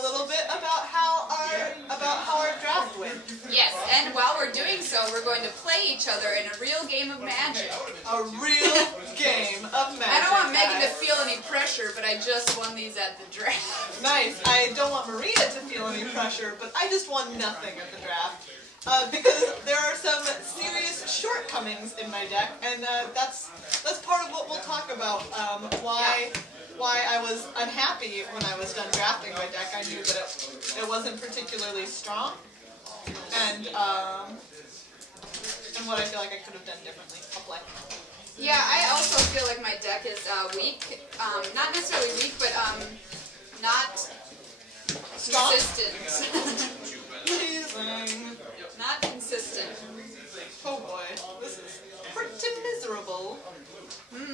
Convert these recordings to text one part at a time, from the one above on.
a little bit about how our draft went. Yes, and while we're doing so, we're going to play each other in a real game of magic. A real game of magic. I don't want Megan to feel any pressure, but I just won these at the draft. Nice. I don't want Maria to feel any pressure, but I just won nothing at the draft. Because there are some serious shortcomings in my deck, and that's part of what we'll talk about. Why I was unhappy when I was done drafting my deck. I knew that it wasn't particularly strong, and what I feel like I could have done differently. I'll play. Yeah, I also feel like my deck is weak. Not necessarily weak, but not Strong? consistent. Amazing. Not consistent. Oh boy, this is pretty miserable.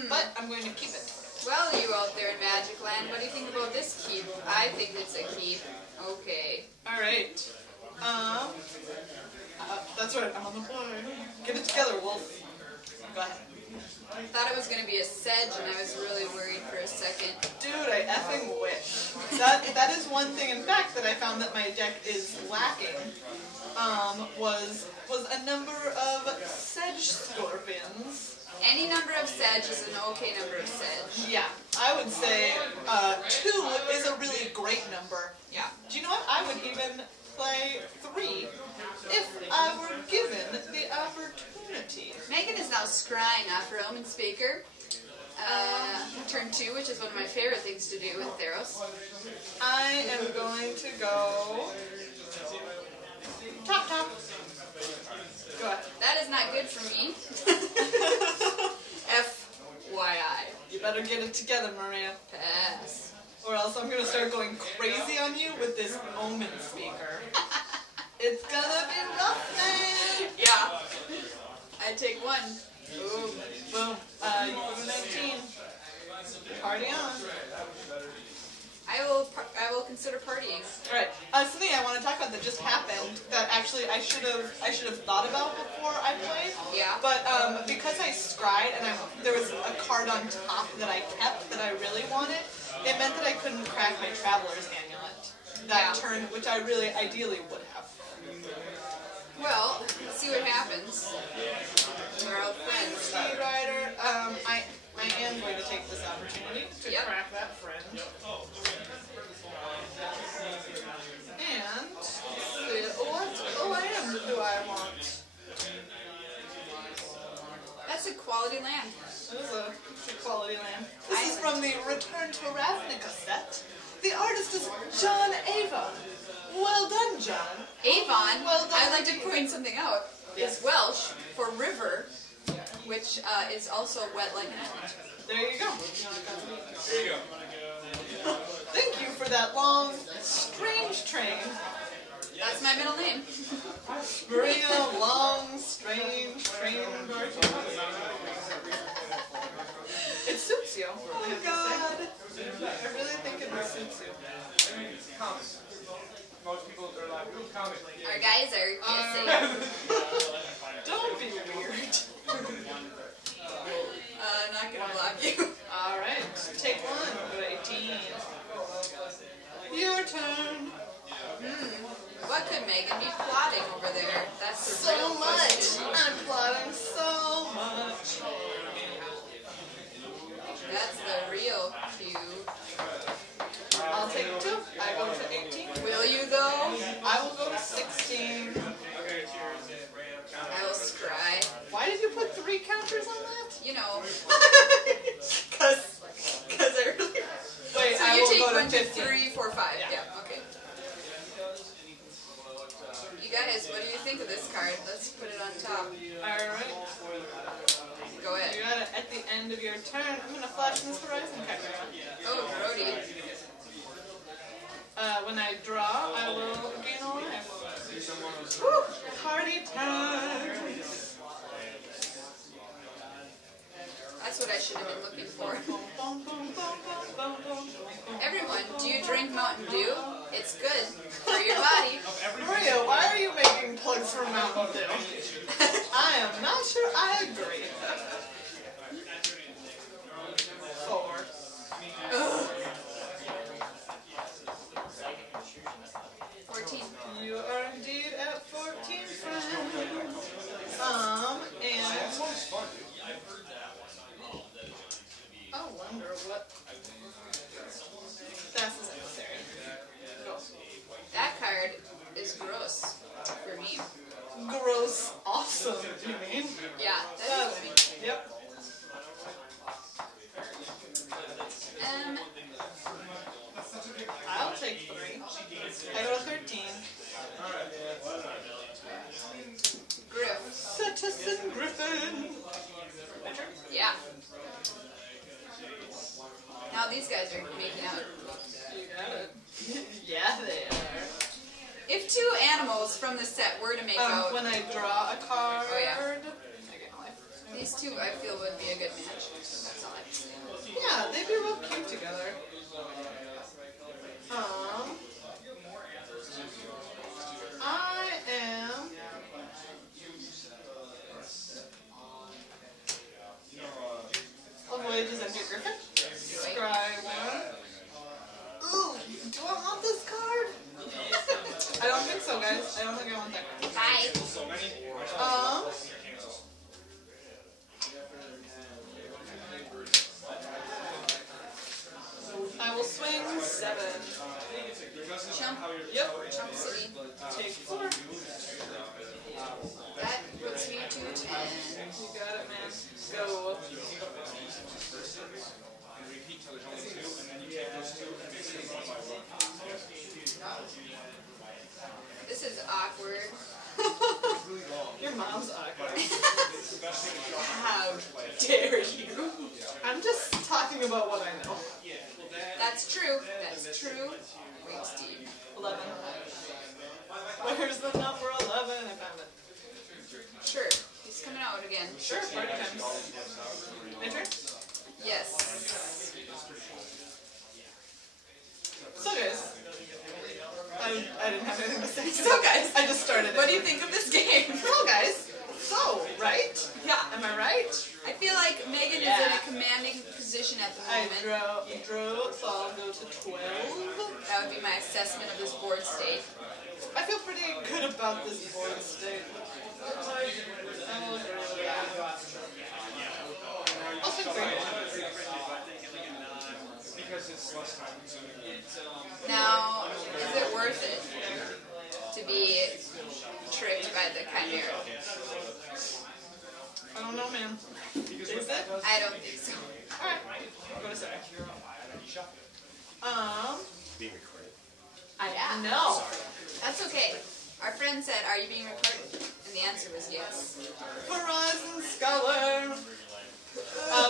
But I'm going to keep it. Well, you out there in Magic Land, what do you think about this keep? I think it's a keep. Okay. Alright. That's right, I'm on the board. Get it together, Wolf. Go ahead. I thought it was going to be a sedge, and I was really worried for a second. Dude, I effing wish. That is one thing, in fact, that I found that my deck is lacking. Was a number of sedge scorpions. Any number of sedge is an okay number of sedge. Yeah, I would say 2 is a really great number. Yeah. Do you know what? I would even play 3 if I were given the opportunity. Megan is now scrying after Omen Speaker. Turn 2, which is one of my favorite things to do in Theros. I am going to go top. Go ahead. That is not good for me. FYI. You better get it together, Maria. Pass. Or else I'm going to start going crazy on you with this Omen Speaker. It's gonna be rough, man! Yeah. I take 1. Boom. Boom. You go to 19. Party on. I will consider partying. Alright, something I want to talk about that just happened that actually I should have thought about before I played. Yeah. But because I scryed and there was a card on top that I kept that I really wanted, it meant that I couldn't crack my Traveler's Amulet that turn, which I really ideally would have. Well, let's see what happens. We're all friends. Speed Rider, I am going to take this opportunity to crack that friend. And what land do I want? That's a quality land. That is a quality land. This is from the Return to Ravnica set. The artist is John Avon. Well done, John. Avon, Well done. I'd like to point something out, is Welsh for river, which is also wet like an island. There you go. There you go. Thank you for that long, strange train. That's my middle name. Maria, long, strange train. It suits you. Oh God. I really think it suits you. Most people are like, ooh, comic. Our guys are kissing. Don't be weird. Not gonna block you. Alright, take 1. Go to 18. Your turn. What could Megan be plotting over there? That's the So real much. question. I'm plotting so much. That's the real cue. I'll take 2. I go to 18. Will you though? I will go to 16. I will scry. Why did you put 3 counters on that? You know. Cause I really... Wait, So I you will take go to 1, 2, 15. 3, 4, 5. Yeah, okay. You guys, what do you think of this card? Let's put it on top. Alright. Go ahead. You got it at the end of your turn. I'm gonna flash this Horizon card. Oh, Brody. When I draw, I will gain a life. Woo! Party time! That's what I should have been looking for. Everyone, do you drink Mountain Dew? It's good for your body. Maria, why are you making plugs for Mountain Dew? I am not sure I agree. 4. Ugh. I go to 13. Griff. Citizen Griffin. My turn? Yeah. Now these guys are making out. You got it. Yeah, they are. If two animals from the set were to make out, When I draw a card, Oh, yeah. I get my life. these two I feel would be a good match. That's all I have to say. Yeah, they'd be real cute together. I am. Voyages Enter Griffin. Scry 1. Ooh, do I want this card? I don't think so, guys. I don't think I want that card. Bye. I will swing 7. Chump. Yep. Chump City. Take 4. That puts me to 10. You got it, man. Go. This is awkward. Your mom's awkward. How dare you? I'm just talking about what I know. That's true. That's true. Wait, Steve. 11. Where's the number 11? I found it. Sure. He's coming out again. Sure, party time. My turn? Yes. So, guys. I didn't have anything to say. So, guys. I just started it. What do you think of this game? So, guys. So, right? Yeah. Am I right? I feel like Megan is in a commanding position at the I moment. drew, so I'll go to 12. That would be my assessment of this board state. I feel pretty good about this board state. I'll agree with that. I'll swing 3. Because it's less time consuming. Now, is it worth it to be tricked by the Chimera? I don't know, man. Is it? I don't think so. Alright. Go to 7. Being recorded. No. That's okay. Our friend said, "Are you being recorded?" And the answer was yes. Horizon Scholar.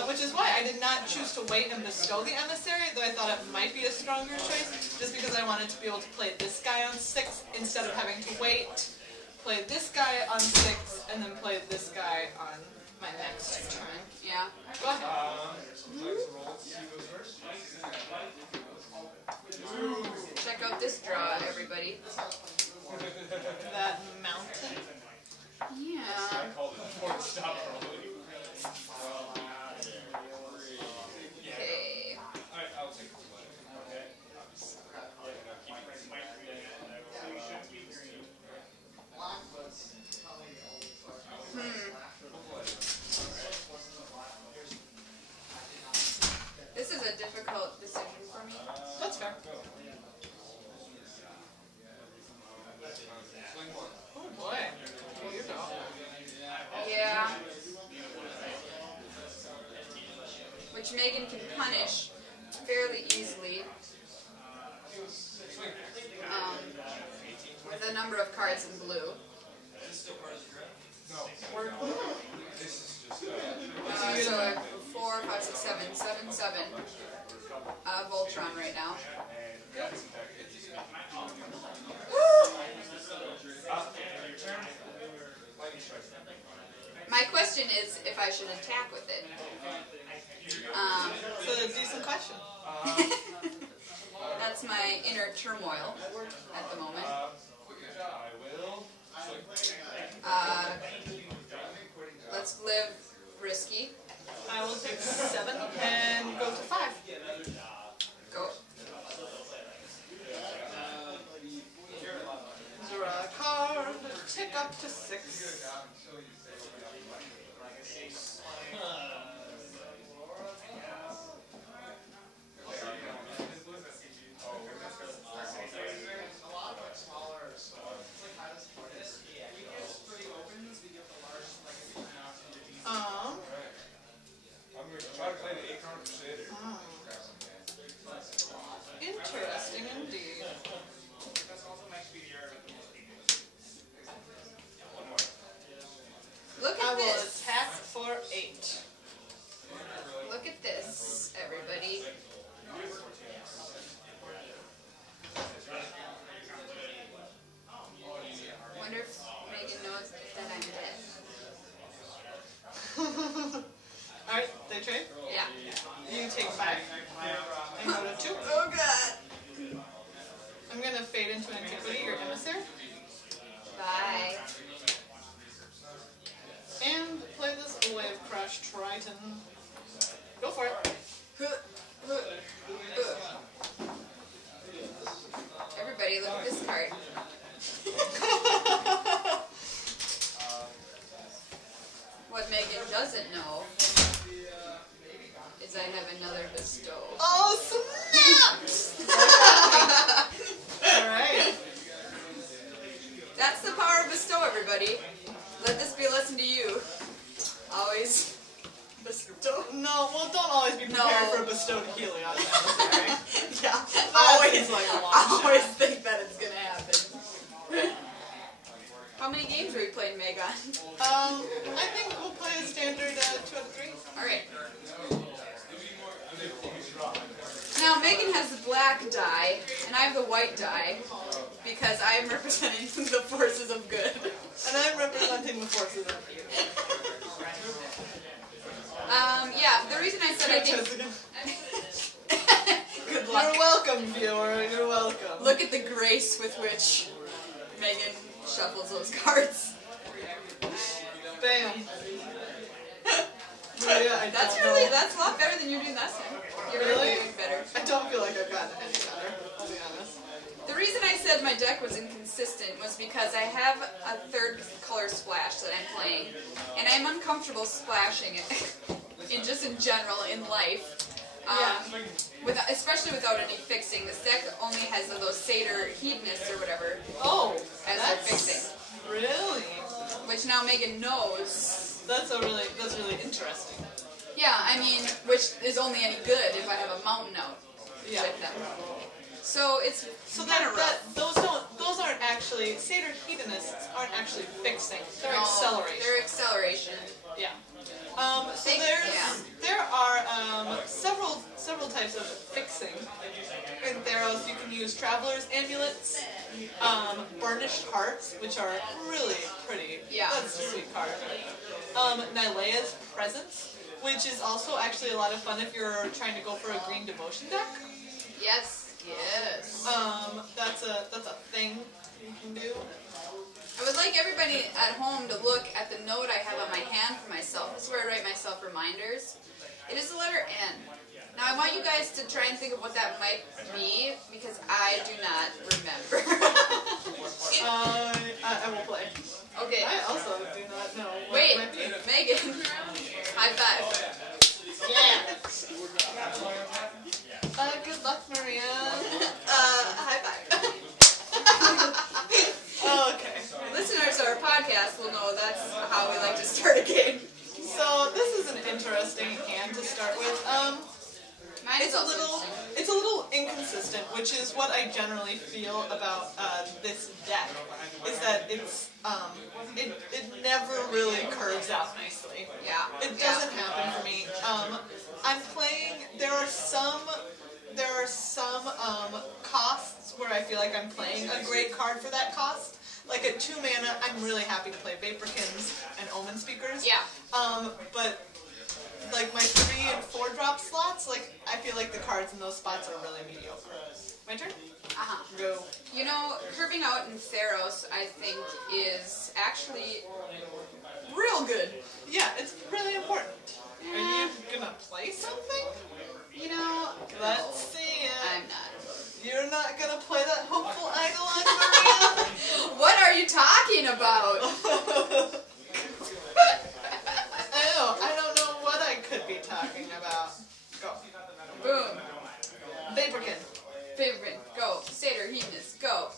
Which is why I did not choose to wait and bestow the emissary, though I thought it might be a stronger choice, just because I wanted to be able to play this guy on 6 instead of having to wait, play this guy on 6, and then play this guy on my next turn. Yeah. Go ahead. Check out this draw, everybody. That mountain. Yeah. I called it a fourth stop early. Okay. Alright, I'll take this one. Okay. This is a difficult decision for me. That's fair. Oh boy. Oh, you know. Yeah. Which Megan can punish fairly easily. With a number of cards in blue. So 4, 5, 6, 7, 7, 7. Voltron right now. My question is if I should attack with it. It's a decent question. That's my inner turmoil at the moment. Let's live risky. I will take 7 and go to 5. Go. Draw a card, tick up to 6. I'm going to try to play the Acorn Crusader. Interesting indeed. Look I at will this. attack for 8. Look at this, everybody. Wonder if Megan knows that I'm dead. Alright, they trade. Yeah. You take 5. And go to 2. Oh god. I'm gonna fade into antiquity, your emissary. Bye. And play this Wave Crash Triton. Go for it. Everybody, look at this card. What Megan doesn't know is I have another bestow. Oh, snaps! Alright. That's the power of bestow, everybody. Let this be a lesson to you. Always bestow. No, well, don't always be prepared No. for a bestowed Helios emissary. Yeah, Always like a long I always shot. think that it's gonna happen. How many games are we playing, Megan? I think we'll play a standard 2 out of 3. Alright. Now, Megan has the black die, and I have the white die, because I am representing the forces of good. And I'm representing the forces of evil. Yeah, the reason I said I think... Good luck. You're welcome, viewer. You're welcome. Look at the grace with which Megan shuffles those cards. Bam. Maria, That's a lot better than you were doing last time. You're Really? doing better. I don't feel like I've gotten any better, I'll be honest. The reason I said my deck was inconsistent was because I have a third color splash that I'm playing, and I'm uncomfortable splashing it, in general in life. Especially without any fixing. This deck only has those Satyr Hedonists or whatever Oh, as their fixing, really? which now Megan knows. That's really interesting. Yeah, I mean, which is only any good if I have a mountain out Yeah. with them. So it's So kind of rough. those aren't actually, Satyr Hedonists aren't actually fixing. They're No, acceleration. They're acceleration. Yeah. So there are several types of fixing. In Theros, you can use Traveler's Amulets, Burnished Hearts, which are really pretty. Yeah. That's a sweet card. Nylea's Presence, which is also actually a lot of fun if you're trying to go for a green devotion deck. Yes, yes. That's a thing you can do. I would like everybody at home to look at the note I have on my hand for myself. This is where I write myself reminders. It is the letter N. Now I want you guys to try and think of what that might be, because I do not remember. I will play. Okay. I also do not know what Wait, it might be. Megan. High five. Yeah. Good luck, Maria. High five. Okay. Listeners to our podcast will know that's how we like to start a game. So this is an interesting hand to start with. Mine is also It's a little inconsistent, which is what I generally feel about this deck. Is that it never really curves out nicely. yeah. It doesn't happen for me. I'm playing. There are some costs where I feel like I'm playing a great card for that cost. Like at 2 mana, I'm really happy to play Vaporkins and Omen Speakers. Yeah. But like my 3 and 4 drop slots, like I feel like the cards in those spots are really mediocre. My turn? Uh-huh. Go. You know, curving out in Theros, I think, is actually real good. Yeah, it's really important. Are you gonna play something? You know, Let's see it. I'm not. You're not gonna play that hopeful Eidolon, Maria? What are you talking about? I don't know what I could be talking about. Go. Boom. Vaporkin. Favorite, go. Satyr, Hedonist, go.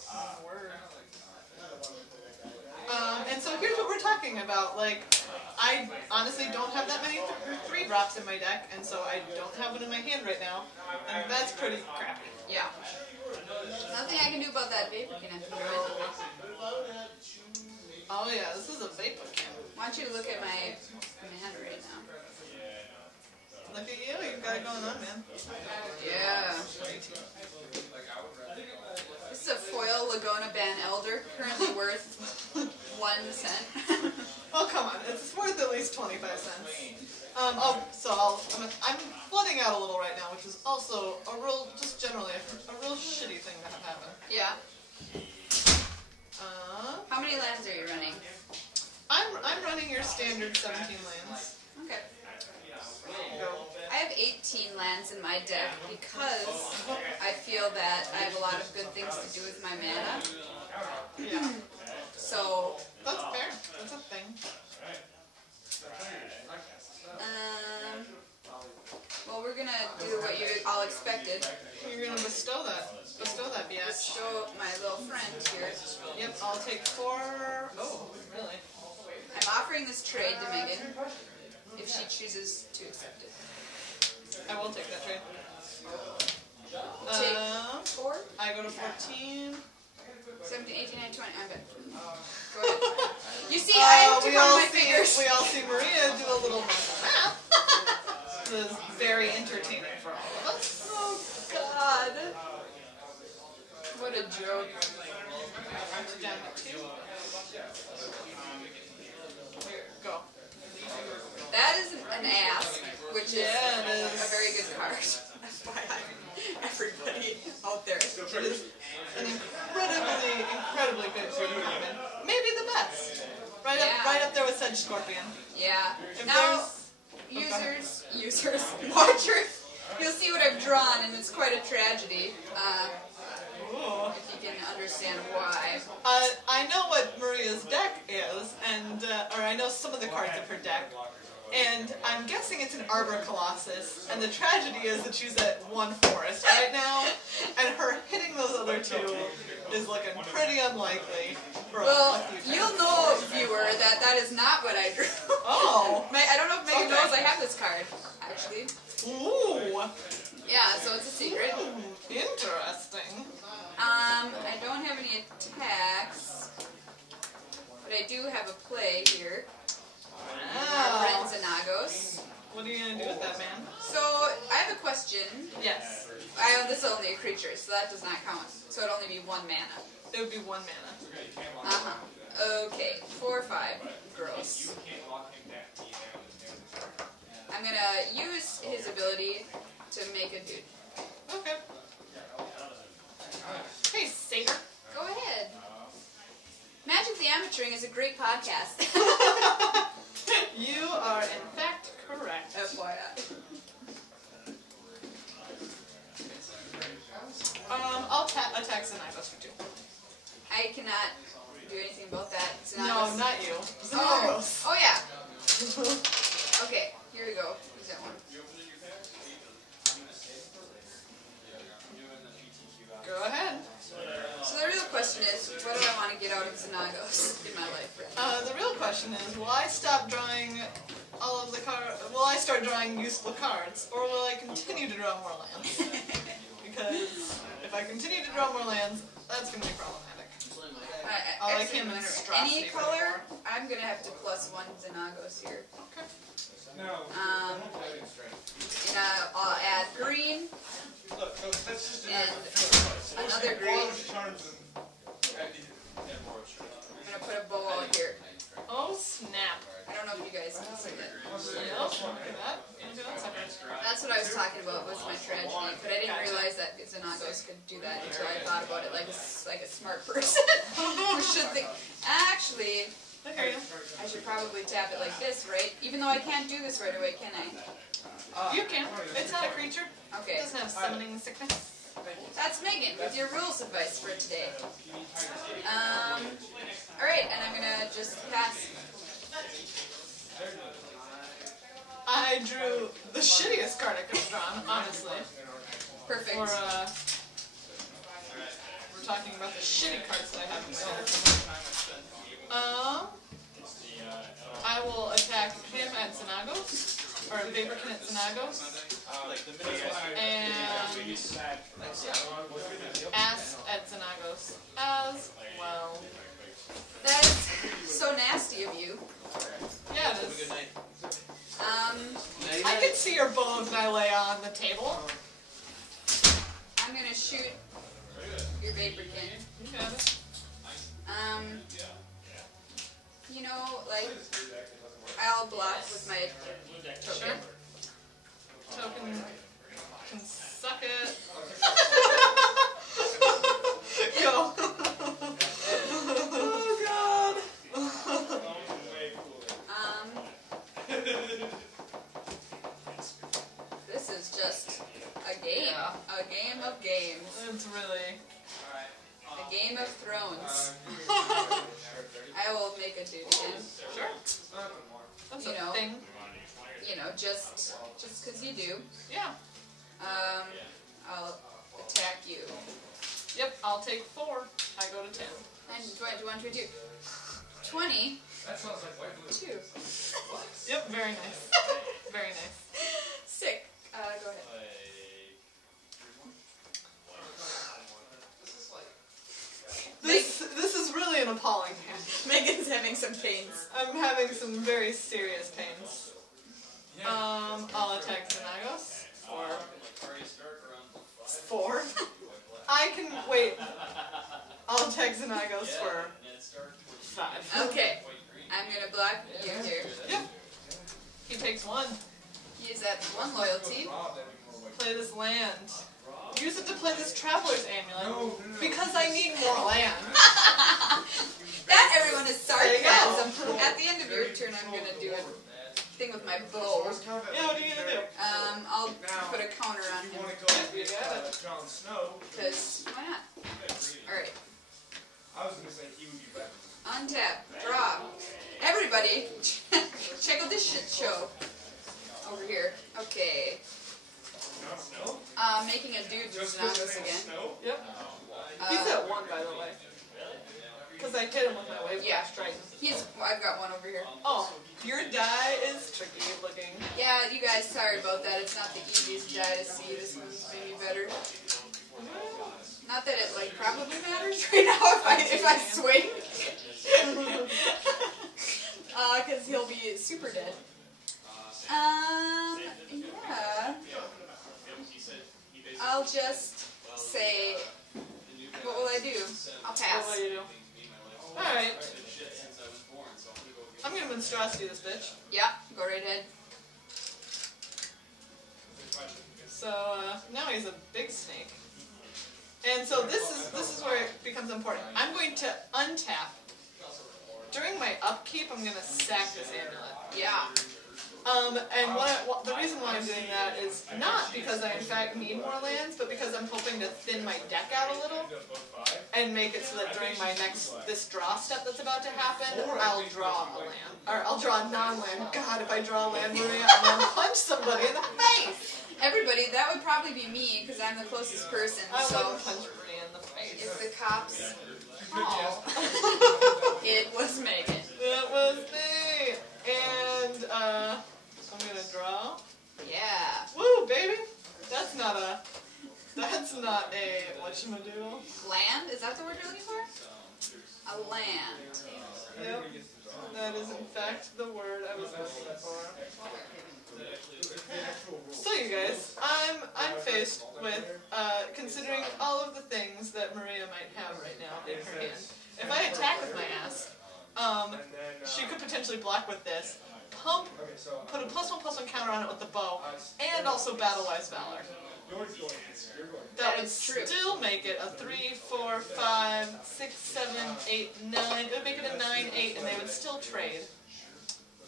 And so here's what we're talking about. Like, I honestly don't have that many 3 drops in my deck, and so I don't have one in my hand right now, and that's pretty crappy. Yeah. Nothing I can do about love that vapor can have been. Oh yeah, this is a vapor can. I want you to look at my man right now. Look at you, you've got it going on, man. Yeah. This is a foil Laguna Ban Elder, currently worth 1 cent. Oh come on, it's worth at least 25 cents. I'm flooding out a little right now, which is also a real, just generally a real shitty thing to have happen. Yeah. How many lands are you running? I'm running your standard 17 lands. Okay. Go. I have 18 lands in my deck because I feel that I have a lot of good things to do with my mana. Yeah. So. That's fair. That's a thing. Well, we're gonna do what you all expected. You're gonna bestow that biatch. Bestow my little friend here. Yep, I'll take 4. Oh, really? I'm offering this trade to Megan if she chooses to accept it. I will take that trade. Take 4? I go to 14. 17, 18, 19, 20. I'm good. Go ahead. You see, I took one of my fingers. We all see Maria do a little math. This is very entertaining for all of us. Oh, God. What a joke. Down to 2. Go. That is an ask, which is Yeah, it is. a very good card. FYI, everybody out there. It is an incredibly good tournament. Maybe the best. Right up there with Sedge Scorpion. Yeah. If Now, there's- users, watchers, you'll see what I've drawn, and it's quite a tragedy. Ooh. If you can understand why. I know what Maria's deck is, and or I know some of the cards of her deck, and I'm guessing it's an Arbor Colossus, and the tragedy is that she's at 1 forest right now, and her hitting those other 2 is looking pretty unlikely for Well, a few you'll times. know, viewer, that is not what I drew. Oh. I don't know if Megan Okay. knows I have this card, actually. Ooh. Yeah, so it's a secret. Interesting. I don't have any attacks, but I do have a play here. Our friend Wow. Xenagos. What are you gonna do with that, man? So, I have a question. Yes. This is only a creature, so that does not count. So it'd only be 1 mana. It would be 1 mana. Uh-huh. Okay, 4 or 5. Gross. I'm gonna use his ability to make a dude. Okay. Hey, Satyr. Go ahead. Magic the Amateuring is a great podcast. You are in fact correct. FYI. I'll attack Xenagos for 2. I cannot do anything about that. No, not you. Oh, Xenagos. oh yeah. Okay, here we go. Use that one. Go ahead. So the real question is, what do I want to get out of Xenagos in my life right now? The real question is, will I stop drawing all of the cards? Will I start drawing useful cards, or will I continue to draw more lands? Because if I continue to draw more lands, that's going to be problematic. I like him in Any monstrosity color, I'm gonna have to +1 Xenagos here. Okay. And I'll add green and another green. I'm gonna put a bow out here. Oh snap! I don't know if you guys can see that. Nope, look at that. Look at that sucker. That's what I was talking about, was my tragedy. But I didn't realize that Xenagos could do that until I thought about it like a smart person who should think. Actually, I hear you. I should probably tap it like this, right? Even though I can't do this right away, can I? You can. It's not a creature. Okay. It doesn't have summoning sickness. That's Megan with your rules advice for today. Alright, and I'm gonna just pass. I drew the shittiest card I could have drawn, honestly. Perfect. We're talking about the shitty cards that I have in my deck. I will attack him at Xenagos, or Vaporkin at Xenagos, and Ask at Xenagos. Theros as well. That is so nasty of you. Yeah, it is. I can see your bow of melee on the table. I'm gonna shoot your Vaporkin. You got it. You know, like, I'll block with my token. Token can suck it. Go. Oh god. This is just a game. Yeah. A game of games. It's really. A Game of Thrones. I will make a dude again. Sure. That's You a know. thing. You know, just because you do. Yeah. I'll attack you. Yep, I'll take 4. I go to 10. And do you want to do 20? That sounds like white blue. 2. Yep, very nice. Very nice. Sick. Go ahead. This is really an appalling hand. Megan's having some pains. I'm having some very serious pains. I'll attack Xenagos for 4. I can wait. I'll attack Xenagos for 5. Okay. I'm gonna block you here. Yep. He takes 1. Use that 1 loyalty. Play this land. Use it to play this Traveler's Amulet. Because I need more land. That, everyone, is There you go. sarcasm. At the end of your turn, I'm gonna do a thing with my bow. Yeah, what are you gonna do? I'll put a counter on him. You got it. Because why not? Alright. I was gonna say he would be better. Untap. Draw. Everybody, check out this shit show. Over here. Okay. Making a dude with Xenagos again. Yep. He's at 1, by the way. Because I hit him with my wave Yeah. strike. I've got one over here. Oh, your die is tricky looking. Yeah, you guys, sorry about that. It's not the easiest die to see. This one's maybe better. Not that it, like, probably matters right now if I swing. Because he'll be super dead. Yeah. I'll just say, what will I do? I'll What pass. will you do? Alright. I'm gonna monstrosity this bitch. Yeah, go right ahead. So, now he's a big snake. And so this is where it becomes important. I'm going to untap. During my upkeep, I'm gonna sack this amulet. Yeah. And the reason why I'm doing that is not because I in fact need more lands, but because I'm hoping to thin my deck out a little and make it so that during my this draw step that's about to happen, I'll draw a land. Or I'll draw a non-land. God, if I draw a land, Maria, I'm gonna punch somebody in the face! Everybody, that would probably be me, because I'm the closest person, I so would punch Maria in the face. if the cops... Oh. It was Megan. That was me! And, I'm gonna draw. Yeah. Woo, baby! That's not a, whatchamado. Land? Is that the word you're looking for? A land. Yep. That is in fact the word I was looking for. So you guys, I'm faced with, considering all of the things that Maria might have right now in her hand. If I attack with my ass, she could potentially block with this, put a +1/+1 counter on it with the bow, and also Battle-Wise Valor. That would still make it a 3, 4, 5, 6, 7, 8, 9. It would make it a 9, 8, and they would still trade.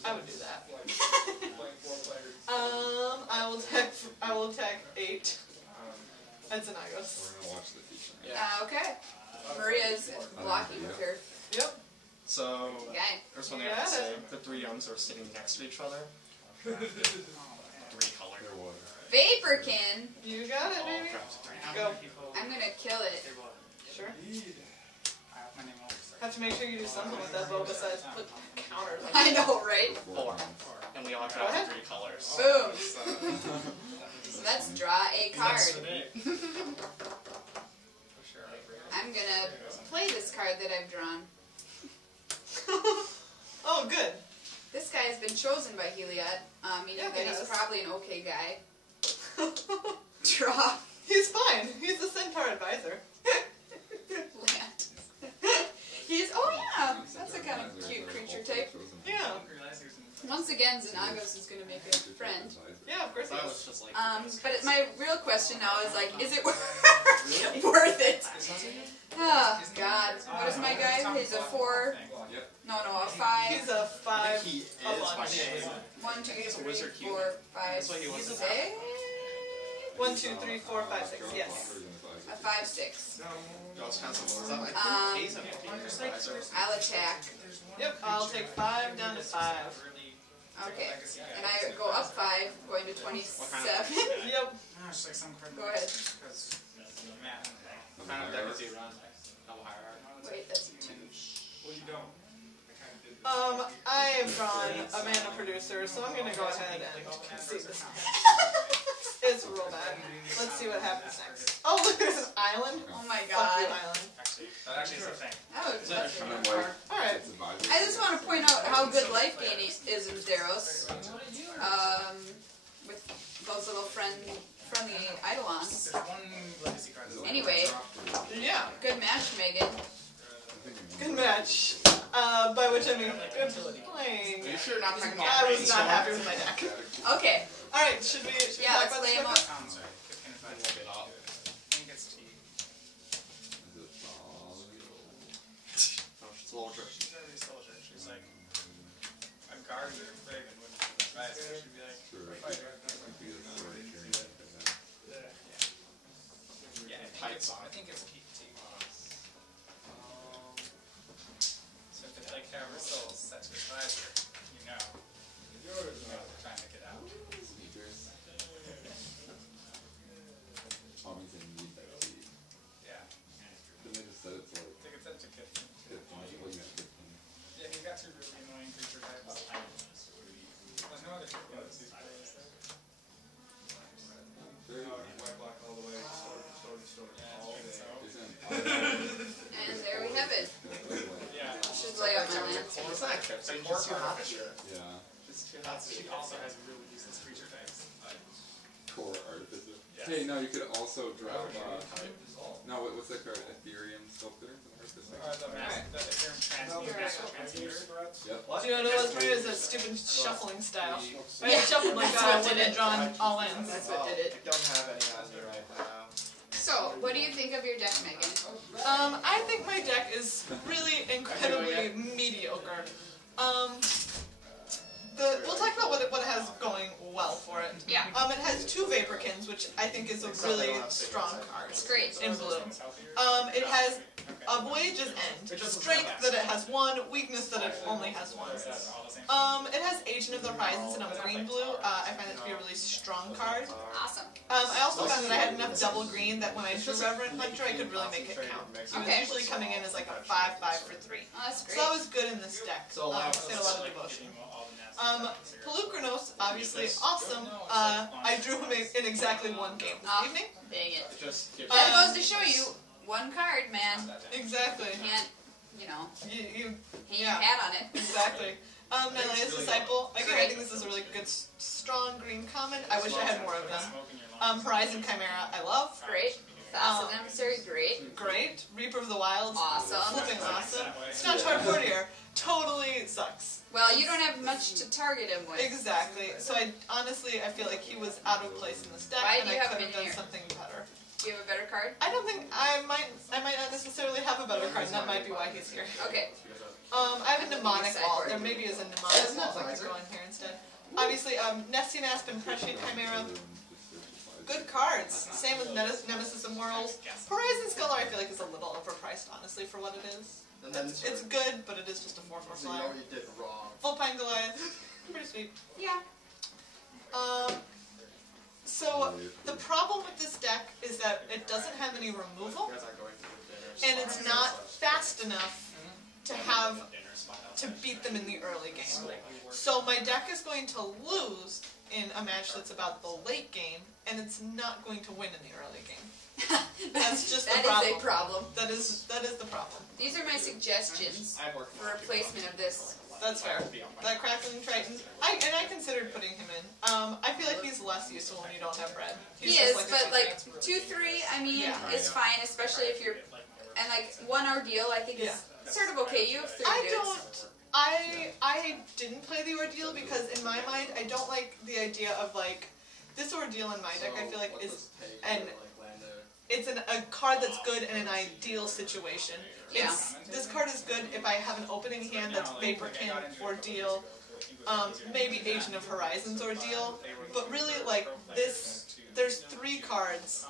I would do that. I will attack 8. That's Xenagos. Okay. Maria's blocking with her. Yep. So, Okay. first one I have to say, the 3 youngs are sitting next to each other. 3 color. Vaporkin. You got it, baby. Go. I'm gonna kill it. Sure. Have to make sure you do something with that bow besides put counters on it. I know, right? 4. And we all Go got ahead. 3 colors. Boom. So, Let's draw a card. next to me. I'm gonna this card that I've drawn. Oh, good. This guy has been chosen by Heliod, meaning Yeah, that he he's has. probably an okay guy. Draw. He's fine. He's the Centaur advisor. Land. He's, oh yeah, that's a kind of cute creature type. Yeah. Once again, Xenagos is going to make a friend. Yeah, of course he That is. was just like. But my real question now is like, is it worth it? Oh, God. What is my guy? He's a 4. No, a 5. He's a 5. He is a by lunch. name. 1, 2, He's a 3, wizard 4, 5, That's why he wasn't 6. 1, 2, 3, 4, 5, 6. Yes. A 5, 6. Ghost Council was up. I think he's an advisor. I'll attack. Yep, I'll take 5 down to 5. Okay. And I go up 5, going to 27. Yep. Go ahead. What kind of deck does he run? Double hierarchy. Wait, that's a 2. Well, you don't. I have drawn a mana producer, so I'm gonna go ahead and see this. It's real bad. Let's see what happens next. Oh, look, there's an island. Oh my Fuck God. you, island. That actually is a thing. That was that's Alright. I just want to point out how good life gain is in Theros. With those little friendly Eidolons. There's one legacy card. Anyway, Yeah. good match, Megan. Good match. By which I mean good playing. Are you sure not talking about I was not brainstorm? happy with my deck. Okay. Alright, should we Yeah, talk let's about lay this him deck? out. I'm sorry. We'll look it up. I think it's T. Oh, she's a little jerk. She's already soldier. She's like a guardian big and wouldn't advise her. She'd be like, fighter. Yeah, Tights on. I think it's T. So if it's like Hammer Souls, that's your advisor. You know. You're trying to get out. Yeah. I think it's such a good thing. Yeah, you got 2 really annoying creature types. There's no other heroes these players there. White block all the way, And there we have it. yeah. Should lay out my land. It's not a It's like just too more hot. artificer. Just too hot. She also has really useless creature types. Core Artificer. Yes. Hey, no, you could also drop, no, what's that card? Ethereum Sculptor? Artificer? The Ethereum Transmuter. Yep. Do you know what it was for you? Is that stupid shuffling style. I Yeah, shuffled like that's that what when did I it. drawn all ends. That's what did it. I don't have any on me right now. So, what do you think of your deck, Megan? I think my deck is really incredibly mediocre. We'll talk about what it has going well for it. Yeah. It has 2 Vaporkins, which I think is a really strong card. It's great. In blue. It has a Voyage's End, strength that it has 1, weakness that it only has 1. It has Agent of the Horizons and a green-blue. I find it to be a really strong card. Awesome. I also found that I had enough double green that when I drew Reverend Hunter, I could really make it count. He was Okay. usually coming in as like a 5/5 for 3. Oh, that's great. So that was good in this deck. It had a lot of devotion. Pelucranos, obviously awesome. I drew him in exactly 1 game this Oh, evening. dang it. Just give That goes to show you, 1 card, man. Exactly. Can't, you know, You hang Yeah. your hat on it. exactly. Menelaus Disciple. Again, I think this is a really good, strong green common. I wish I had more of them. Horizon Chimera, I love. Great. Facet Emissary, great. Great. Reaper of the Wilds, Awesome. flipping awesome. Snatchhard Courtier, totally sucks. Well, you don't have much to target him with. Exactly. So I feel like he was out of place in this deck, Why and do I you have could him have in done here? something better. Do you have a better card? I don't think I might not necessarily have a better card, and that might be why he's here. Okay. I have a mnemonic wall. There maybe is a mnemonic wall that could go in here instead. Obviously, Nesting Aspen, Prescient Chimera. Good cards. Same with Nemesis and Whirls. Horizon Sculler I feel like is a little overpriced, honestly, for what it is. And then It's good, but it is just a 4/4 so you know flyer. what you did wrong. Full Pine Goliath. Pretty sweet. Yeah. So the problem with this deck is that it doesn't have any removal, You guys aren't going to the dinner. and it's not fast enough to beat them in the early game. So my deck is going to lose in a match that's about the late game, and it's not going to win in the early game. That's just that the problem. is a problem. That is the problem. These are my suggestions for replacement of this. That's fair. That crackling Triton. I considered putting him in. I feel like he's less useful when you don't have red. He's He just is, like a but like 2/3. 2/3, I mean, Yeah. is fine, especially if you're, and like 1 ordeal, I think is sort of okay. You have 3 dudes. I didn't play the ordeal because in my mind I don't like the idea of like this ordeal in my deck. I feel like is it's a card that's good in an ideal situation. Yeah. This card is good if I have an opening hand that's Vaporkin Ordeal, maybe Agent of Horizons Ordeal, but really like this, there's 3 cards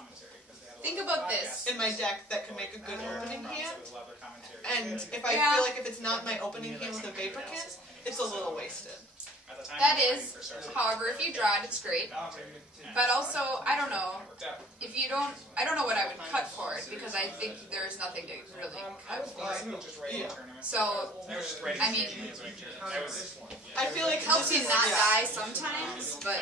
Think about this. in my deck that can make a good opening hand, and if I Yeah. feel like if it's not my opening hand with a Vaporkin, it's a little wasted. That is, however, if you draw it, it's great. But also, I don't know. If you don't, I don't know what I would cut for it because I think there's nothing to really cut for it. Yeah. So, I mean, I feel like it helps this you is- not yeah. die sometimes, but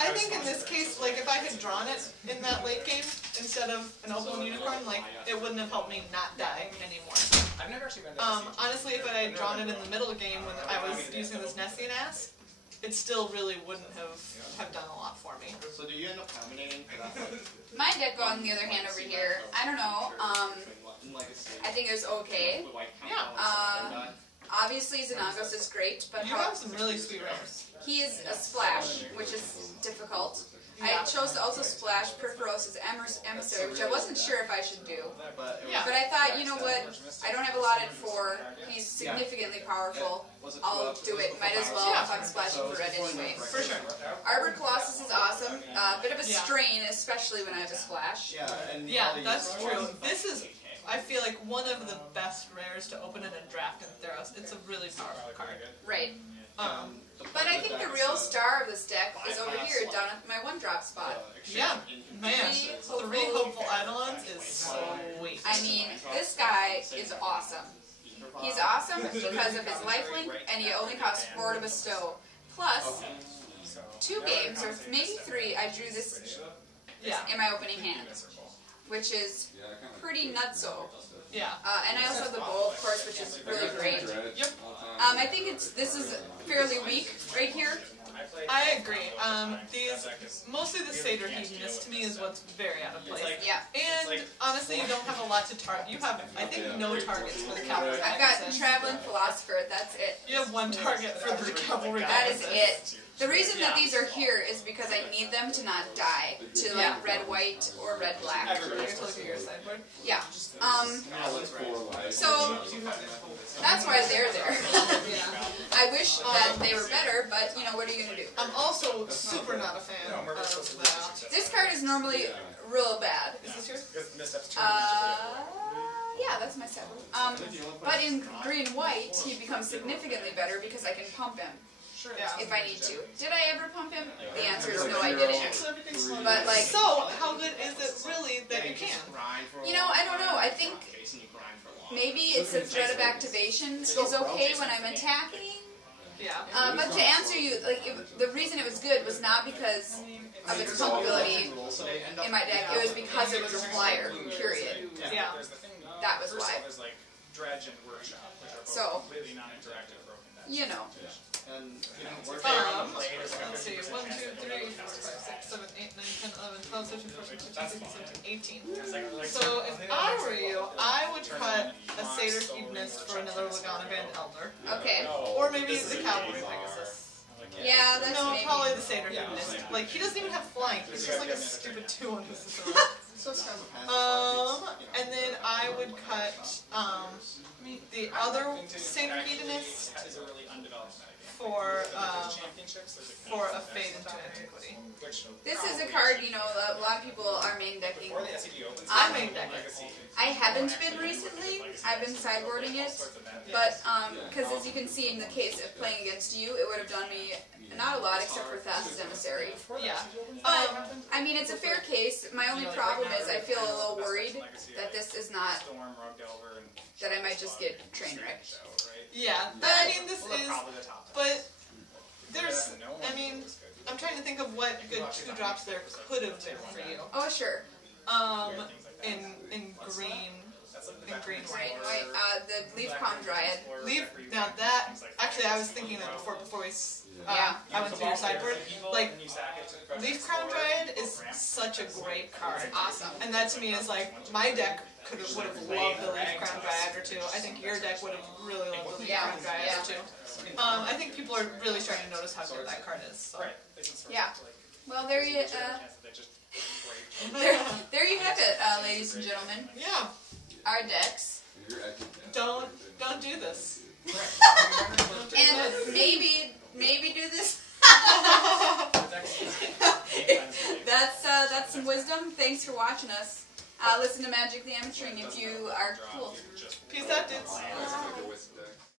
I think in this case, like, if I had drawn it in that late game instead of an open unicorn, like, it wouldn't have helped me not die anymore. I've never actually been to Honestly, if I had drawn it in the middle game when I was using this Nessian ass, it still really wouldn't have done a lot for me. So do you end up nominating for that? Like, my deck, on the other hand, over here, I don't know. I think it was okay. Yeah. Obviously, Xenagos is great, but You have some really sweet rares. he is a splash, which is difficult. I chose to also splash Perforos' Emissary, which I wasn't sure if I should do. but it Yeah. But I thought, you know what, I don't have a lot at 4, he's significantly powerful, I'll do it, might as well if I'm splashing for red anyway. For sure. Arbor Colossus is awesome, bit of a strain, especially when I have a splash. Yeah, and Yeah, all these- that's true. This is, I feel like, one of the best rares to open in a draft in Theros. It's a really powerful card. Right. the But I think the real star of this deck is over here, down at my 1-drop spot. Yeah, man. 3 hopeful Eidolons is sweet. I mean, this guy is awesome. He's awesome because of his lifelink, and he only costs 4 to bestow. Plus, 2 games, or maybe 3, I drew this Yeah, in my opening hand, which is pretty nutso. yeah. And I also have the bowl, of course, which is really great. Yep. I think this is fairly weak right here. I agree. Mostly the Satyr Hedonist to me is what's very out of place. Yeah. And honestly, you don't have a lot to target. You have, I think, no targets for the Cavalry I've got Magazine. Traveling Philosopher, that's it. You have 1 target for the Cavalry That is Magazine. it. The reason that these are here is because I need them to not die to like Yeah. red-white or red-black. I guess look at your sideboard. Yeah. So So that's why they're there. Yeah. I wish that they were better, but you know, what are you gonna do? I'm also super not a fan of that. This card is normally real bad. Is this yours? Yeah, that's my set. But in green and white, he becomes significantly better because I can pump him Yeah. if I need to. Did I ever pump him? The answer is no, I didn't. But like, So, how good is it really that you can? you know, I don't know. I think maybe it's a threat of activation is okay when I'm attacking. Yeah. But to answer you, like the reason it was good was not because of its pump ability in my deck. It was because it was a flyer. Period. Yeah. That was why. Dredge and Workshop, which are both So, completely non-interactive broken decks. you know. And Let's see. 1, 2, 3, 4, 5, 6, 7, 8, 9, 10, 11, 12, 13, 14, 15, 16, 17, 18. So if I were you, I would cut a Satyr Hedonist for another Lagana Band Elder. Okay. Or maybe the Cavalry Pegasus. Yeah, that's No, maybe. probably the Satyr Hedonist. Like, he doesn't even have flying. He's just like a stupid 2 on his system. so it's kind of a pass. And then I would cut, the other Satyr Hedonist Is a really undeveloped metagame. for Championships, there's a Fade into Antiquity. This is a card, you know, a lot of people are main decking. Before the SCG opens, I made that. I haven't been recently. I've been sideboarding it. But, because as you can see in the case of playing against you, it would have done me not a lot except for Thassa's Emissary. Yeah. But, I mean, it's a fair case. My only problem is I feel a little worried that this is not, Storm, Rogue Delver, and that I might just get train wrecked. Yeah. I mean, this well, they're is, probably the top. but there's, I mean, I'm trying to think of what good 2 drops there could have been for you. Oh, sure. in green. In green Right, white. white. The leaf crown dryad. Leaf. Now that actually, I was thinking that before we. Yeah. I went through your sideboard. Like, Leaf Crown Dryad is such a great card. Awesome. And that to me is like, my deck would have loved the Leaf Crown Dryad or two. I think your deck would have really loved the Leaf Yeah. Crown Dryad or two. I think people are really starting to notice how good that card is. So. Yeah. Well, there you have it, ladies and gentlemen. Yeah. Our decks. Don't do this. And maybe do this. That's some wisdom. Thanks for watching us. Listen to Magic the Amateuring if you are cool. Peace out, dudes. Like a wisp deck.